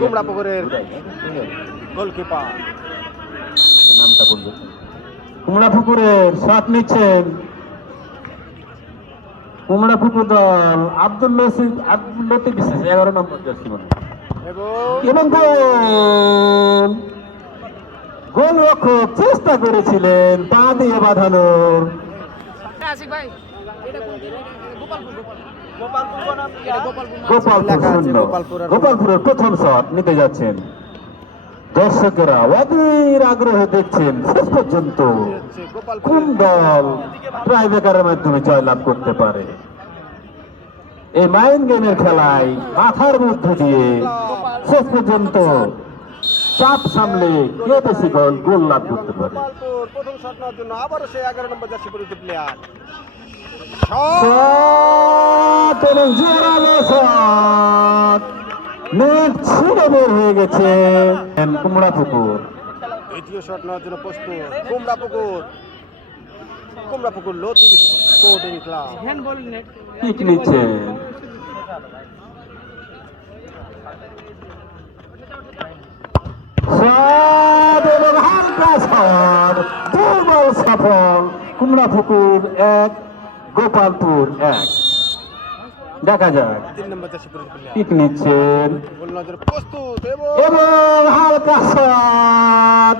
কুমড়া পুকুরের গোলকিপার। নামটা বলব। কুমড়া পুকুরের শট নিচ্ছেন কুমড়া পুকুর দল আব্দুল লসিফ আব্দুল লতিফ বিশেষ এগারো নম্বর জার্সি মানে। এবং গোল! গোলরক্ষক চেষ্টা করেছিলেন পা দিয়ে বাঁধানোর। আশিক ভাই এটা কোন? গোপালপুর গোপালপুর। গোপালপুরের প্রথম শট নিতে যাচ্ছেন। দর্শকেরা অধীর আগ্রহে দেখছেন শেষ পর্যন্ত। কোন দল ট্রাইবেকারের মাধ্যমে জয়লাভ করতে পারে? এই মাইন্ড গেমের খেলায় মাথার মধ্য দিয়ে শেষ পর্যন্ত চাপ সামলে কে বেশি গোল গোল লাভ করতে পারে। প্রথম শট নেওয়ার জন্য আবারও সেই এগারো নম্বর জার্সি পরিচিত প্লেয়ার এবং জোরালো শট নেট ছিঁড়ে বের হয়ে গেছে। কুমড়া পুকুর। দ্বিতীয় শট নেওয়ার জন্য প্রস্তুত। কুমড়া পুকুর। কুমড়া পুকুর লতি স্পোর্টিং ক্লাব। কিক নিচ্ছে। দুর্বল সফল। কুমড়া পুকুর এক গোপালপুর এক। দেখা যাক। কিক নিচ্ছেন এবং হালকা শট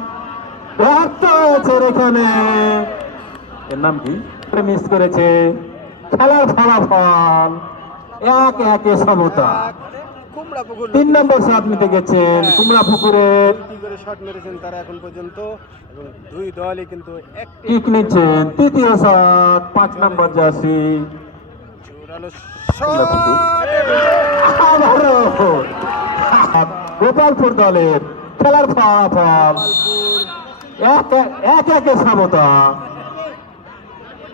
ব্যর্থ হয়েছে এখানে। এর নাম কি? মিস করেছে। খেলার ফলাফল এক একে সমতা। কুমড়া পুকুর তিন নম্বর শট নিতে গেছেন কুমড়া পুকুরের দুটি করে শট মেরেছেন তারা এখন পর্যন্ত এবং দুই দলই কিন্তু কিক নিচ্ছেন। তৃতীয় শট পাঁচ নম্বর জার্সি। গোপালপুর দলের খেলার ফলাফল। এক এক সমতা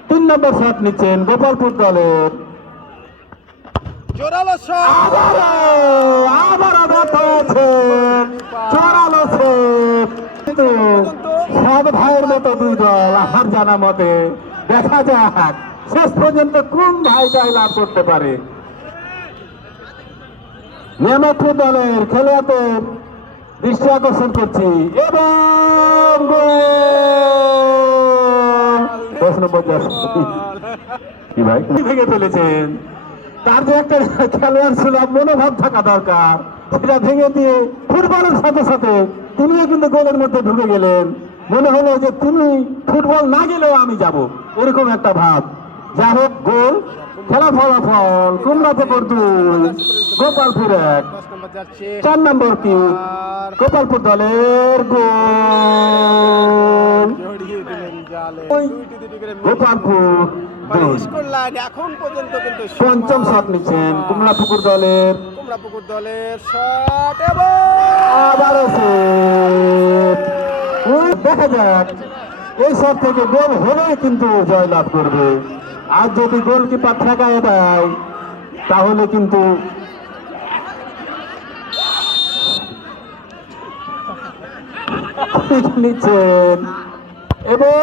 তিন নম্বর শট নিচ্ছেন গোপালপুর দলের। জোরালো আবারও আবারও ব্যর্থ হয়েছেন চড়ালো কিন্তু সব ভাইয়ের মতো দুই দল আমার জানা মতে দেখা যাক। শেষ পর্যন্ত কোন ভাই জয় লাভ করতে পারে? নিয়ামতপুর দলের খেলোয়াড়দের দৃষ্টি আকর্ষণ করছি। এবং দশ নম্বর কি ভাই? ভেঙে ফেলেছেন? তার যে একটা খেলোয়াড় ছিল, মনোভাব থাকা দরকার। সেটা ভেঙে দিয়ে ফুটবলের সাথে সাথে তিনিও কিন্তু গোলের মধ্যে ঢুকে গেলেন। মনে হলো যে তুমি ফুটবল না গেলেও আমি যাব। এরকম একটা ভাব। যা হোক গোল খেলা ফলাফল কুমড়া পুকুর দুই গোপালপুর এক। চার নম্বর কি? গোপালপুর দলের গোল। গোপালপুর পঞ্চম শট নিচ্ছেন কুমড়া পুকুর দলের। কুমড়া পুকুর দলের শট। এবং আবারও দেখা যাক, এই শট থেকে গোল হলে কিন্তু জয়লাভ করবে। আর যদি গোলকিপার ঠেকায় দেয় তাহলে কিন্তু নিচ্ছেন এবং!